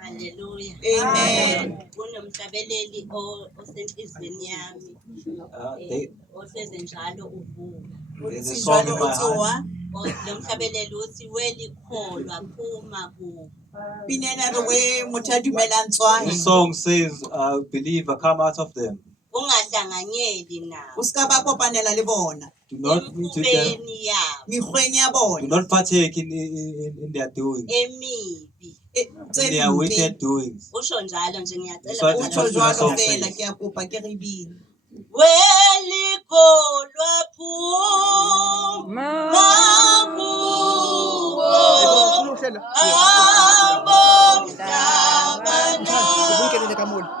Hallelujah. Amen. Kunomhlabeleli osenhlizweni yami. Ohleze njalo uvuka. There's a song in my heart. Lo mhlabeleli uthi welikholwa phuma ku. The song says, believer, come out of them. Ungahlanganyeli nabo. Do not meet with them. Do not partake in their doings. Emibi. In their wicked doings. Usho njalo nje That's what the song says. Welikholwa phuma kuwo abomhlabana ngokwabo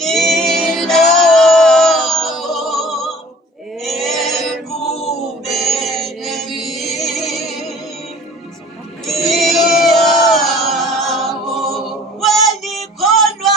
ungahlanganyeli nabo ekubeni yabo welikholwa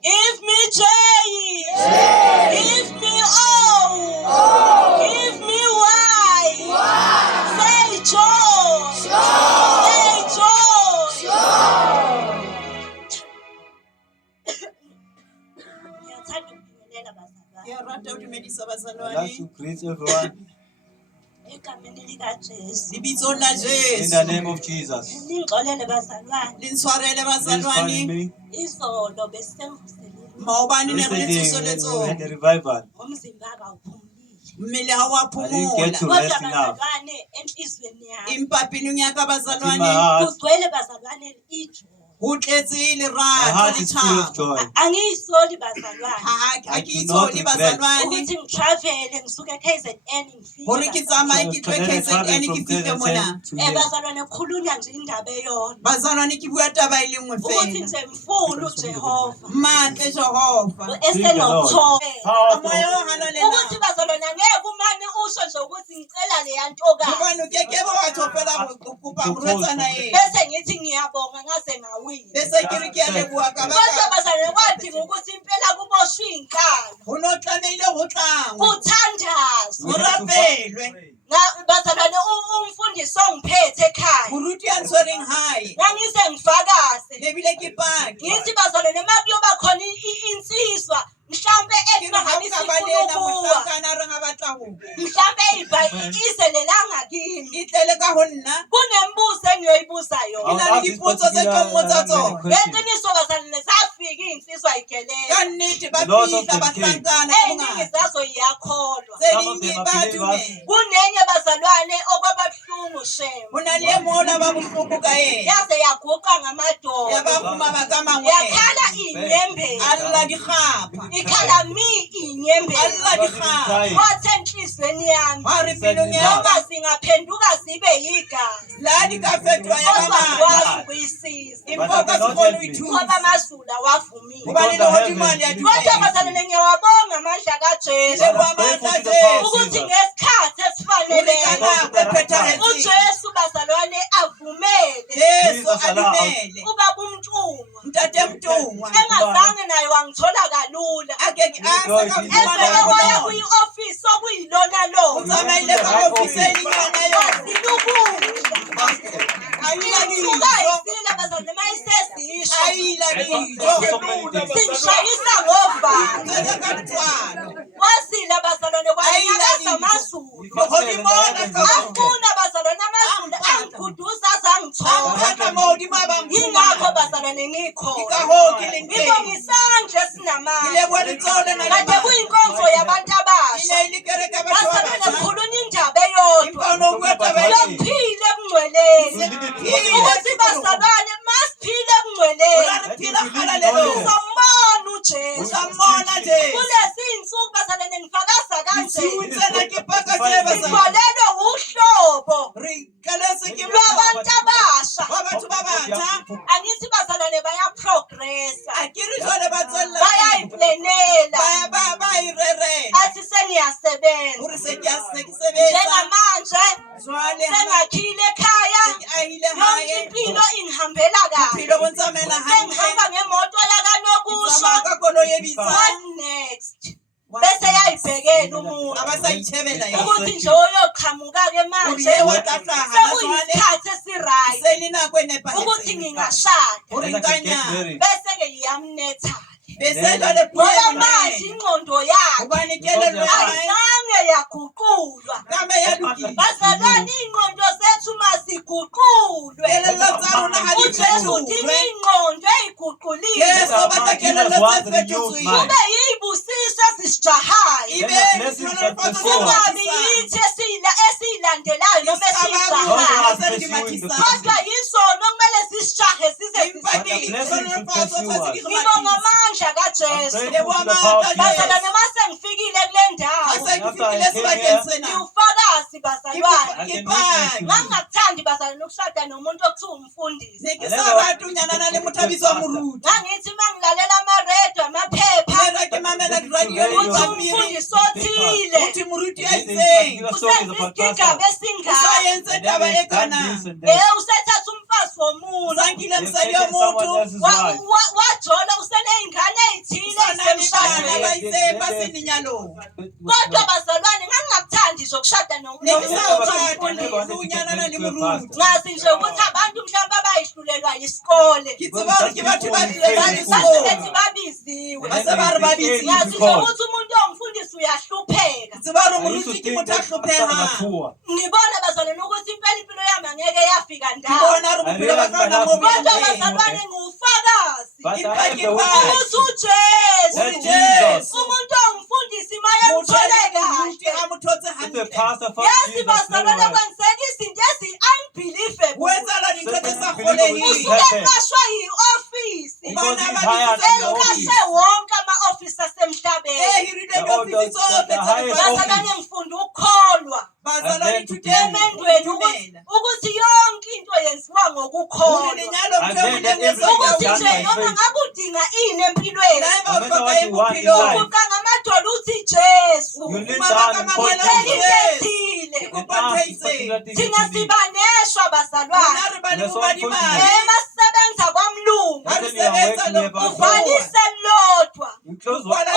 Give me joy, give me all, give me why, say joy, say joy. I'd like to greet everyone in the name of Jesus. Please pardon me. Yesterday we had a revival. I didn't get to rest enough. But in my heart, my heart is full of joy. I do not regret. Bazalwane umfundisi ongiphethe ekhaya ngangise ngifakaze ngithi bazalwane makuyoba khona insizwa mhlambe emangalisa ukubuwa mhlambe izelelanga kimi kunembuzo engiyoyibuza yona ngeqiniso bazalwane zafika insizwa igeleka eningi zazo iyakholwa kunenye bazalwane okwababuhlungu shema yaze yaguqa ngamadolo yakhala inyembezi ikhala mi inyembezi wathi enhlizweni yami noma zingaphenduka zibe yigazi kodwa kwazi ukuyisiza ngoba amazulu awavumile kodwa bazalwane ngiyawabonga amandla kaJesu ukuthi ngesikhathi esifaneleyo uJesu bazalwane avumele ubaba uMntungwa engazange naye wangithola kalula evele waya kwi-ofisi okuyilona lona ayilakile bazalwane mayisezisho singishayisa ngovalo wasila bazalwane kwanyakaza amazulu afuna bazalwane amazulu angikhuduza azangithola yingakho bazalwane ngikhona ngibonga isandla esinamandla kade kuyinkonzo yabantu abasha bazalwane ngikhulunywa indaba eyodwa yokuphila ebungcweleni ukuthi what next? Bese yayibhekela umuntu ukuthi nje oyoqhamuka-ke manje sekuyisikhathi esiright ukuthi ngingashada bese-ke iyamnetha-ke ngoba manje ingqondo yakhe ayizange yaguqulwa. Bazalwane, iy'ngqondo zethu masiguqulwe. UJesu udinga iy'ngqondo ey'guquliwe kube yiy'busiso ezisijahayo, kungabi yithi esiyilandelayo noma esiyijahayo, kodwa yisono okumele sisijahe size ngibonga amandla kaJesu. Bazalwane, uma sengifikile kule ndawo ngiwufakazi bazalwane, ngangingakuthandi bazalwane ukushada nomuntu okuthiwa umfundisi. Ngangithi uma ngilalela amaredio amaphepha ukuthi umfundisi othile usenza isigigaba esingaka, usethatha umfazi womuntu wajola useney'ngane ey'thile ey'semshadweni. Kodwa bazalwane, ngangingakuthandi nje ukushada nomuntu. Ngazi nje ukuthi abantu mhlawumbe abayihlulelwa yisikole basilethi babiziwe. Ngazi nje ukuthi umuntu ongumfundisi uyahlupheka. Ngibona bazalwane ukuthi impilo yami angeke yafika ndawo. Kodwa bazalwane, ngiwufakazi ukuthi uJesu umuntu ongumfundisi mayemthole kahle, yazi bazalwane, kwenzeka izinto ezi-unbelievable. Usuke eqashwa yi-ofisi eqashe wonke ama-ofisi asemhlabeni. Bazalwane, ngifunda ukukholwa emendweni ukuthi yonke into yenziwa ngokukholwa, ukuthi nje noma ngabe udinga ini empilweni uguqa ngamadolo uthi Jesu ethile. Thina sibaneshwa bazalwane, emasebenza kwamlungu uvalise lodwa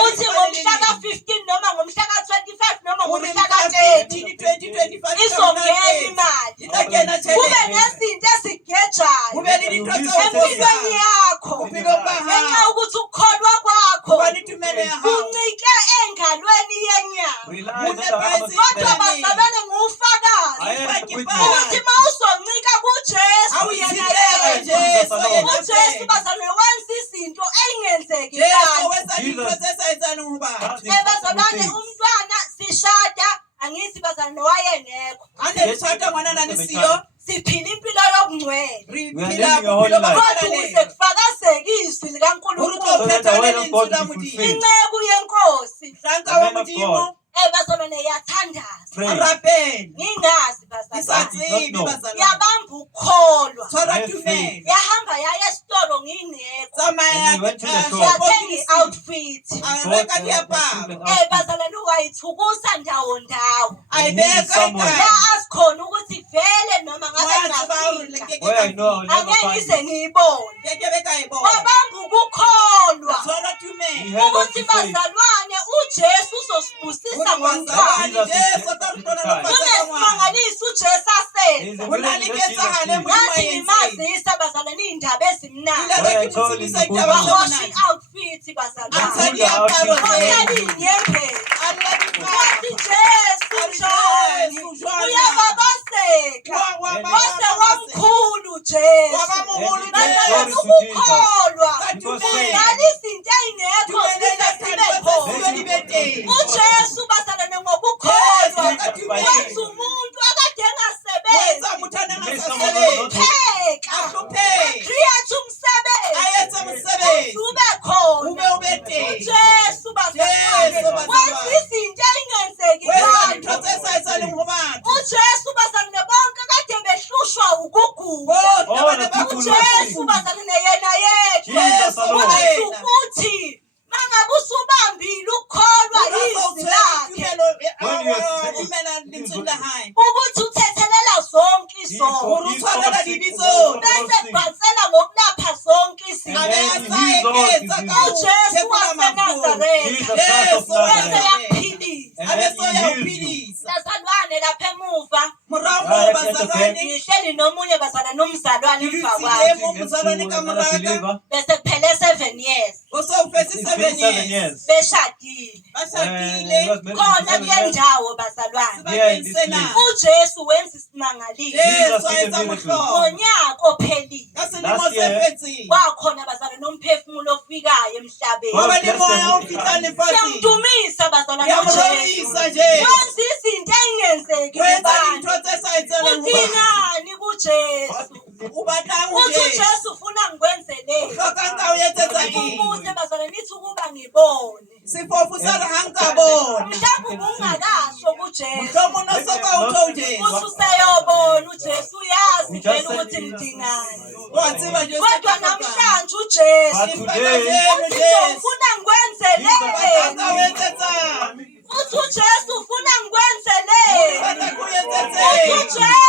uthi ngomhla ka-15 noma ngomhla ka-25 noma ngomhla ka-30 izongena imali. Kube nezinto ezigejayo empilweni yakho ngenxa yokuthi ukukholwa kwakho kuncike engalweni yenyama. Kodwa bazalwane, ngiwufakazi ukuthi ma uzoncika kuJesu yena uJesu bazalwane wenza izinto ey'ngenzekile. Bazalwane, umntwana sishada, angithi bazalwane wayengekho, siphila impilo yobungcwele kodwa ukuze kufakazeke izwi likaNkulunkulu. Inceku yenkosi bazalwane yathandaza, ngingazi bazalwane, yabamba ukukholwa, yahamba yaya esitolo ngingekho, yathenga i-outfit. Bazalwane, wayithukusa ndawo ndawo la asikhona ukuthi vele noma ngabe ngingafika angeke ngize ngiyibone. Wabamba ukukholwa ukuthi bazalwane uJesu uzosibusisa ngomhlaba. Kunesimangaliso uJesu asenza. Ngathi ngimazisa bazalwane iy'ndaba ezimnandi. Wahosha i-outfit bazalwane, wahlala iy'nyembezi, wathi Jesu njani, uyababaseka wase wamkhulu Jesu. Bazalwane, ukukholwa kudala izinto ey'ngekho zize zibe khona. uJesu bazalwane, ngokukholwa wenza umuntu akade engasebenzi pheka create umsebenzi ube khona. uJesu bazalwane wenza izinto ey'ngenzekile. uJesu bazalwane bonke kade behlushwa ukugula. uJesu bazalwane yena yedwa wathi ukuthi mangabe usubambile ukukholwa izwi lakhe ukuthi uthethelela zonke izono bese kubhansela ngokulapha zonke amapilisi. And then he heals all diseases. uJesu waseNazaretha Jesus Christ of bese Nazareth. yakuphilisa. And then he heals you. Bazalwane lapha emuva Morambo bazalwane. ngihleli nomunye bazalwane nomzalwane emva Next kwami. to umzalwane Another kaMraga. believer. Bese kuphele 7 years Usofesi It's 7 been 7 years. years. beshadile. And he Bashadile. was married Khona for 7 kule years. ndawo bazalwane Yeah, in this place. uJesu wenza isimangaliso Yes, Jesus did a wayenza miracle. umhlobo. ngonyaka ophelile. Kasilimo Last year. sefetsi. Wakhona bazalwane nomphefumulo ofikayo emhlabeni. Ngoba God limoya bless ufika them. nefasi. Siyamdumisa bazalwane uJesu. Yamrolisa nje. Wenza izinto engenzeki Wenza kubantu. into esayitsela ngubani. Udingani kuJesu? Ubatanga Uthi nje. uJesu ufuna ngikwenzeleni. Uhlokanga uyenza Ubuse ini. bazalwane nithi ukuba ngibone. Sifofu sarahangabona. Mhlawumbe ubungakasho kuJesu. Mhlobo unosoka utho nje. Uthi useyobona uJesu uyazi vele ukuthi ngidingani. Watsiba nje. Kodwa namhlanje uJesu But today, uthi ufuna ngikwenzeleni. Ubatanga uyenza. Uthi uJesu ufuna ngikwenzeleni. Ubatanga Uthi uyenza. uJesu